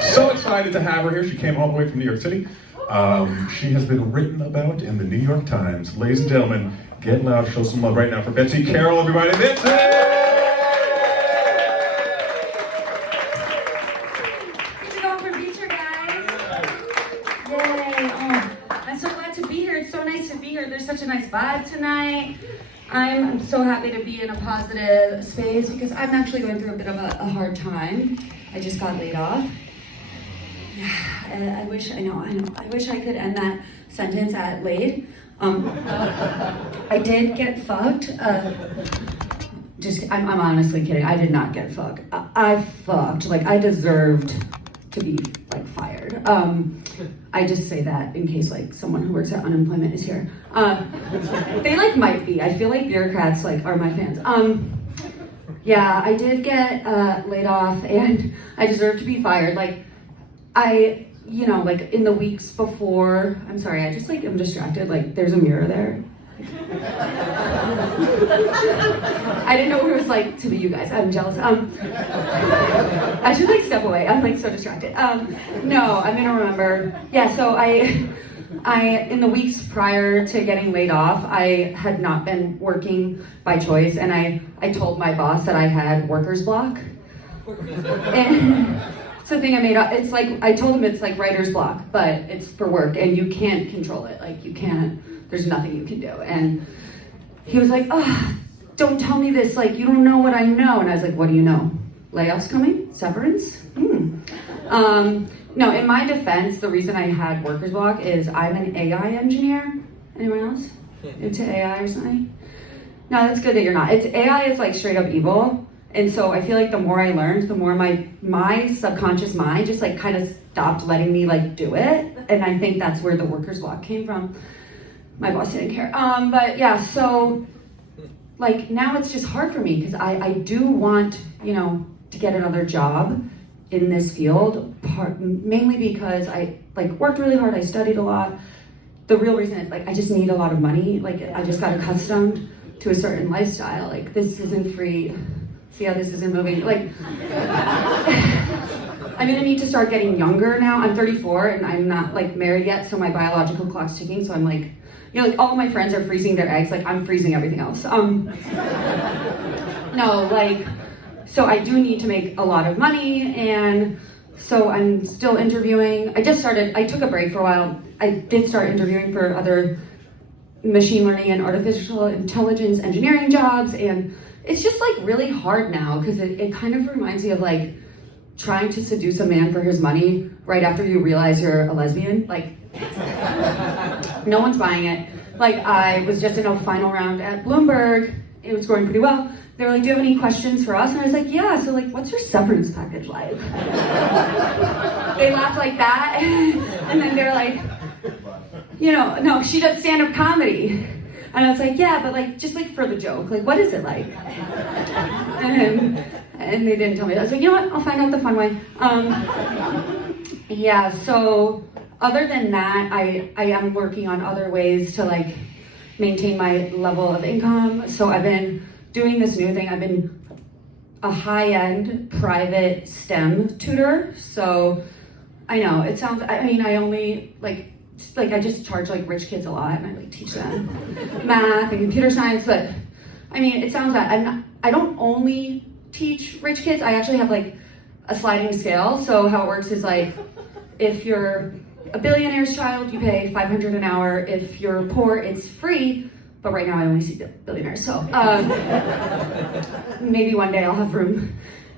So excited to have her here. She came all the way from New York City. She has been written about in the New York Times. Ladies and gentlemen, get loud, show some love right now for Betsy Carroll, everybody. Betsy! Keep it going for the future, guys. Yay. Oh, I'm so glad to be here. It's so nice to be here. There's such a nice vibe tonight. I'm so happy to be in a positive space because I'm actually going through a bit of a hard time. I just got laid off. Yeah, I wish I could end that sentence at laid. I did get fucked. I'm honestly kidding. I did not get fucked. I fucked. Like, I deserved to be like fired. I just say that in case like someone who works at unemployment is here. They like might be. I feel like bureaucrats like are my fans. Yeah, I did get laid off and I deserve to be fired. Like, like in the weeks before, I'm sorry, I just like am distracted. Like, there's a mirror there. I didn't know what it was like to be you guys. I'm jealous. I should like step away. I'm like so distracted. No, I'm gonna remember. Yeah, so I in the weeks prior to getting laid off, I had not been working by choice, and I told my boss that I had worker's block. And it's the thing I made up. It's like, I told him it's like writer's block, but it's for work, and you can't control it. Like, you can't, there's nothing you can do. And he was like, oh, don't tell me this, like, you don't know what I know. And I was like, what do you know? Layoffs coming? Severance? No, in my defense, the reason I had worker's block is I'm an AI engineer. Anyone else into AI or something? No, that's good that you're not. AI is like straight up evil. And so I feel like the more I learned, the more my subconscious mind just like kind of stopped letting me like do it. And I think that's where the worker's block came from. My boss didn't care. But yeah, so like now it's just hard for me because I do want, to get another job in this field, mainly because I like worked really hard, I studied a lot. The real reason is like I just need a lot of money. Like, I just got accustomed to a certain lifestyle. Like, this isn't free. See how this isn't moving? Like, I'm gonna need to start getting younger now. I'm 34 and I'm not like married yet, so my biological clock's ticking. So I'm like, like all of my friends are freezing their eggs. Like, I'm freezing everything else. No, like, so I do need to make a lot of money, and so I'm still interviewing. I took a break for a while. I did start interviewing for other machine learning and artificial intelligence engineering jobs, and it's just like really hard now because it kind of reminds me of like trying to seduce a man for his money right after you realize you're a lesbian. Like, no one's buying it. Like, I was just in a final round at Bloomberg. It was going pretty well. They were like, do you have any questions for us? And I was like, yeah, so like, what's your severance package like? They laughed like that. And then they're like, no, she does stand-up comedy. And I was like, yeah, but like, just like for the joke, like, what is it like? And they didn't tell me. I was like, you know what, I'll find out the fun way. Yeah, so other than that, I am working on other ways to like maintain my level of income. So I've been doing this new thing. I've been a high-end private STEM tutor. So I know it sounds, I only like I just charge like rich kids a lot and I like teach them math and computer science, but it sounds that I don't only teach rich kids. I actually have like a sliding scale. So how it works is like, if you're a billionaire's child, you pay $500 an hour. If you're poor, it's free. But right now I only see billionaires. So maybe one day I'll have room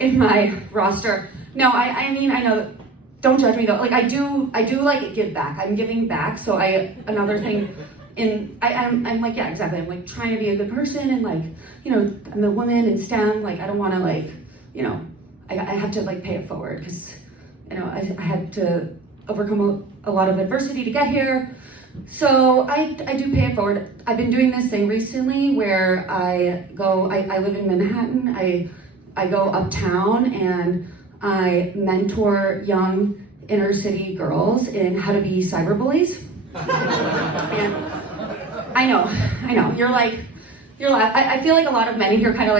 in my roster. No, I know, don't judge me though. Like, I do like give back. I'm giving back. So another thing I'm like, yeah, exactly. I'm like trying to be a good person and like, I'm a woman in STEM. Like, I don't want to like, I have to like pay it forward because, I had to overcome a lot of adversity to get here. So I do pay it forward. I've been doing this thing recently where I live in Manhattan. I go uptown and I mentor young inner city girls in how to be cyberbullies. And I know. You're like, I feel like a lot of men in here kind of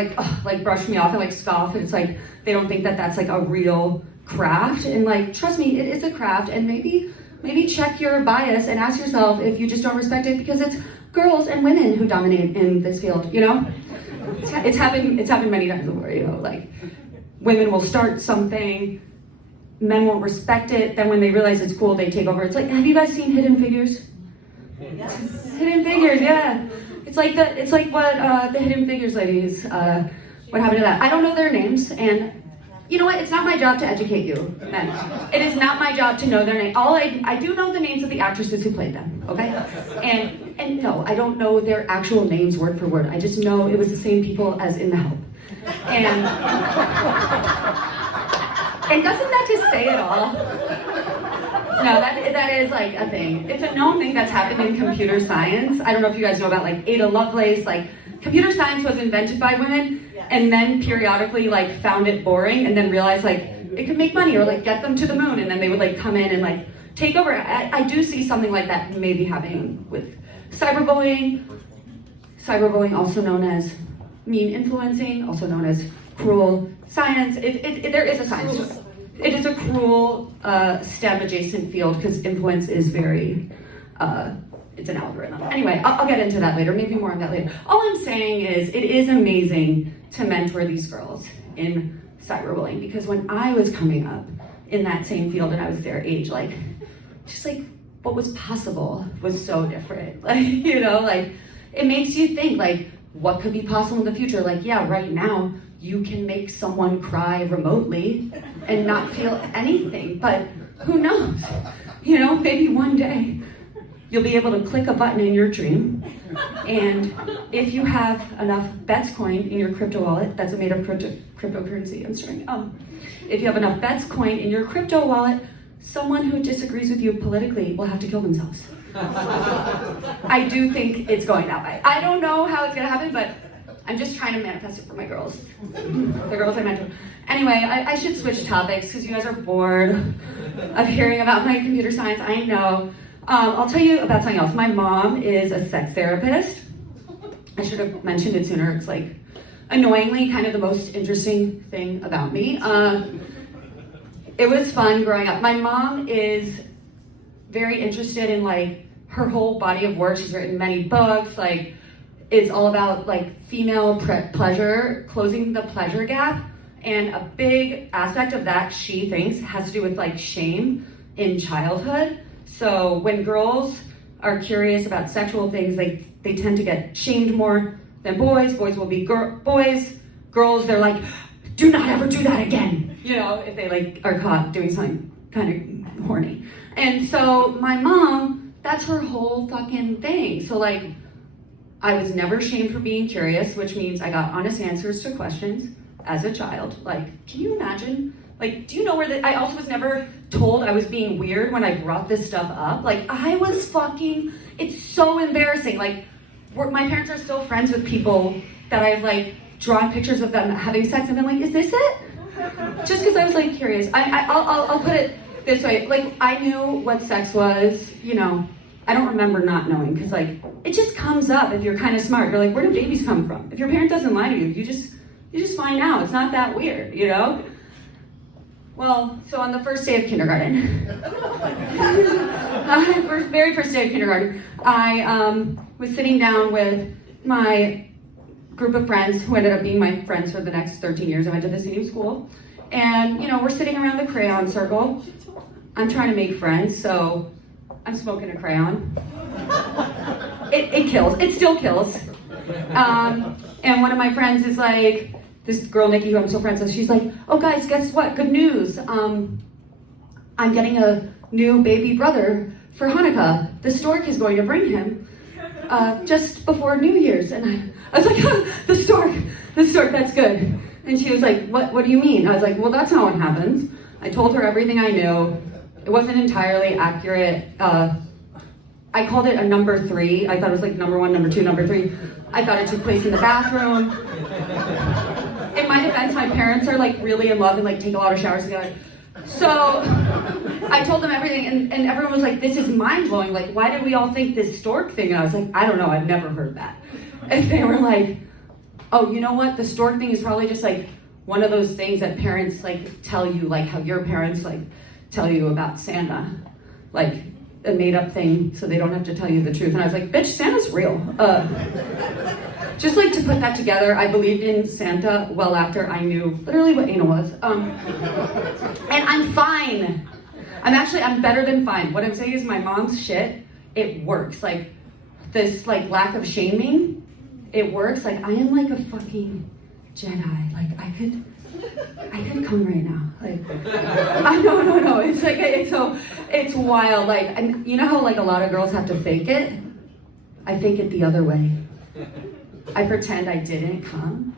like brush me off and like scoff. And it's like, they don't think that that's like a real craft, and like, trust me, it is a craft, and maybe check your bias and ask yourself if you just don't respect it because it's girls and women who dominate in this field, you know? It's happened many times before, you know, like women will start something, men won't respect it, then when they realize it's cool, they take over. It's like, have you guys seen Hidden Figures? Yes. Hidden Figures, yeah. It's like what the Hidden Figures ladies, what happened to that? I don't know their names, and you know what? It's not my job to educate you, men. It is not my job to know their name. I do know the names of the actresses who played them, okay? And no, I don't know their actual names word for word. I just know it was the same people as in The Help. And doesn't that just say it all? No, that is like a thing. It's a known thing that's happened in computer science. I don't know if you guys know about like Ada Lovelace. Like, computer science was invented by women, and then periodically like found it boring, and then realized like it could make money or like get them to the moon, and then they would like come in and like take over. I do see something like that maybe happening with cyberbullying. Cyberbullying, also known as mean influencing, also known as cruel science. There is a science to it. It is a cruel STEM adjacent field because influence is very, it's an algorithm. Anyway, I'll get into that later, maybe more on that later. All I'm saying is it is amazing to mentor these girls in cyberbullying, because when I was coming up in that same field and I was their age, like, just like what was possible was so different. Like, you know, like it makes you think like what could be possible in the future. Like, yeah, right now you can make someone cry remotely and not feel anything, but who knows? You know, maybe one day you'll be able to click a button in your dream, and if you have enough Bets coin in your crypto wallet, that's a made up cryptocurrency, I'm sorry. If you have enough Bets coin in your crypto wallet, someone who disagrees with you politically will have to kill themselves. I do think it's going that way. I don't know how it's gonna happen, but I'm just trying to manifest it for my girls. The girls I mentor. Anyway, I should switch topics because you guys are bored of hearing about my computer science, I know. I'll tell you about something else. My mom is a sex therapist. I should have mentioned it sooner. It's like, annoyingly, kind of the most interesting thing about me. It was fun growing up. My mom is very interested in like her whole body of work. She's written many books. Like, it's all about like female pleasure, closing the pleasure gap. And a big aspect of that, she thinks, has to do with like shame in childhood. So when girls are curious about sexual things, they tend to get shamed more than boys. Boys will be boys. Girls, they're like, do not ever do that again. You know, if they like are caught doing something kind of horny. And so my mom, that's her whole fucking thing. So like, I was never shamed for being curious, which means I got honest answers to questions as a child. Like, can you imagine? Like, do you know where I also was never told I was being weird when I brought this stuff up. Like, I was fucking, it's so embarrassing. Like, my parents are still friends with people that I've like drawn pictures of them having sex and been like, is this it? Just because I was like curious. I'll put it this way. Like, I knew what sex was, you know. I don't remember not knowing, because like, it just comes up if you're kind of smart. You're like, where do babies come from? If your parent doesn't lie to you, you just find out. It's not that weird, you know? Well, so on the first day of kindergarten, very first day of kindergarten, I was sitting down with my group of friends who ended up being my friends for the next 13 years. I went to the same school. And, you know, we're sitting around the crayon circle. I'm trying to make friends, so I'm smoking a crayon. It kills. It still kills. And one of my friends is like, this girl, Nikki, who I'm still friends with, she's like, oh guys, guess what? Good news. I'm getting a new baby brother for Hanukkah. The stork is going to bring him just before New Year's. And I was like, oh, the stork, that's good. And she was like, what do you mean? I was like, well, that's not what happens. I told her everything I knew. It wasn't entirely accurate. I called it a number 3. I thought it was like number 1, number 2, number 3. I thought it took place in the bathroom. In my defense, my parents are like really in love and like take a lot of showers together. So I told them everything, and everyone was like, this is mind-blowing. Like, why did we all think this stork thing? And I was like, I don't know, I've never heard that. And they were like, oh, you know what? The stork thing is probably just like one of those things that parents like tell you, like how your parents like tell you about Santa, like a made up thing so they don't have to tell you the truth. And I was like, bitch, Santa's real. Just like to put that together, I believed in Santa well after I knew literally what anal was. And I'm fine. I'm better than fine. What I'm saying is my mom's shit, it works. Like this like lack of shaming, it works. Like I am like a fucking Jedi. Like I could come right now. Like no. It's like it's wild. Like, and you know how like a lot of girls have to fake it? I fake it the other way. I pretend I didn't come.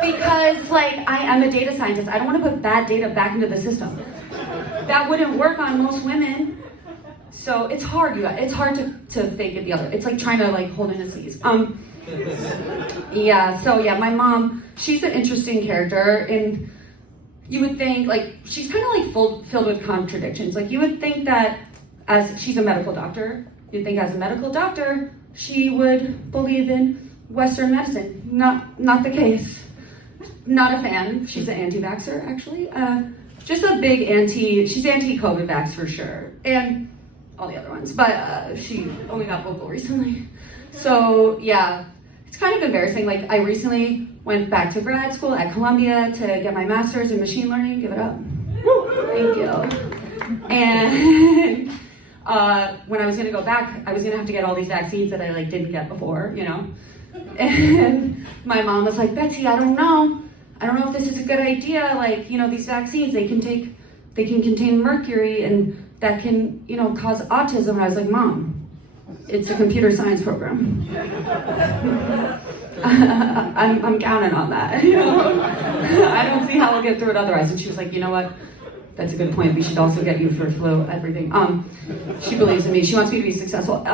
Because like I am a data scientist. I don't want to put bad data back into the system. That wouldn't work on most women. So it's hard, you guys. It's hard to fake it the other. It's like trying to like hold in a sneeze. Yeah, my mom, she's an interesting character, and you would think like she's kind of like filled with contradictions. Like you would think that as she's a medical doctor, you'd think as a medical doctor she would believe in Western medicine. Not the case. Not a fan. She's an anti-vaxxer, actually. Just a big she's anti-COVID vax for sure, and all the other ones. But she only got vocal recently. So yeah, it's kind of embarrassing. Like I recently went back to grad school at Columbia to get my master's in machine learning. Give it up. Thank you. And when I was gonna go back, I was gonna have to get all these vaccines that I like didn't get before, you know. And my mom was like, Betsy, I don't know if this is a good idea. Like, you know, these vaccines, they can contain mercury, and that can, you know, cause autism. And I was like, Mom, it's a computer science program. I'm counting on that. You know? I don't see how we'll get through it otherwise. And she was like, you know what? That's a good point. We should also get you for flu, everything. She believes in me. She wants me to be successful.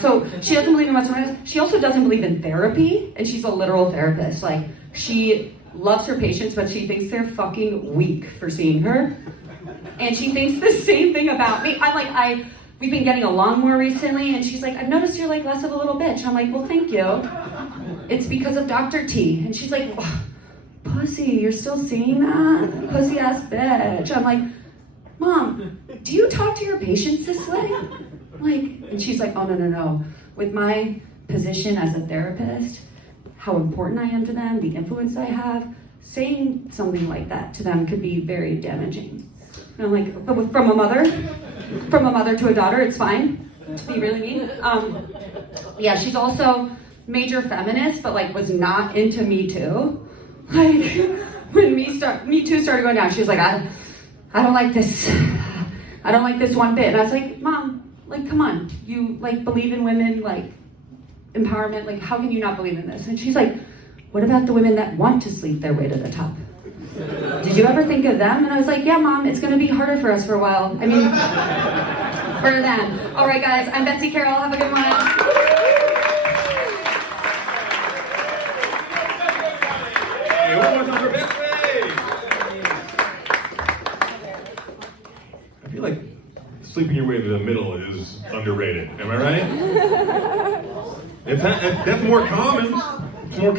So she doesn't believe in Western medicine. She also doesn't believe in therapy, and she's a literal therapist. Like, she loves her patients, but she thinks they're fucking weak for seeing her. And she thinks the same thing about me. We've been getting along more recently, and she's like, I've noticed you're like less of a little bitch. I'm like, well, thank you. It's because of Dr. T. And she's like, pussy, you're still seeing that? Pussy ass bitch. I'm like, Mom, do you talk to your patients this way? Like, and she's like, oh, no. With my position as a therapist, how important I am to them, the influence I have, saying something like that to them could be very damaging. And I'm like, but from a mother to a daughter, it's fine to be really mean. Yeah, she's also major feminist, but like was not into Me Too. Like when Me Too started going down, she was like, I don't like this. I don't like this one bit. And I was like, Mom, like, come on. You like believe in women, like empowerment. Like, how can you not believe in this? And she's like, what about the women that want to sleep their way to the top? Did you ever think of them? And I was like, yeah, Mom, it's gonna be harder for us for a while. I mean, for them. All right, guys, I'm Betsy Carroll. Have a good one. I feel like sleeping your way to the middle is underrated. Am I right? That's more common. It's more common.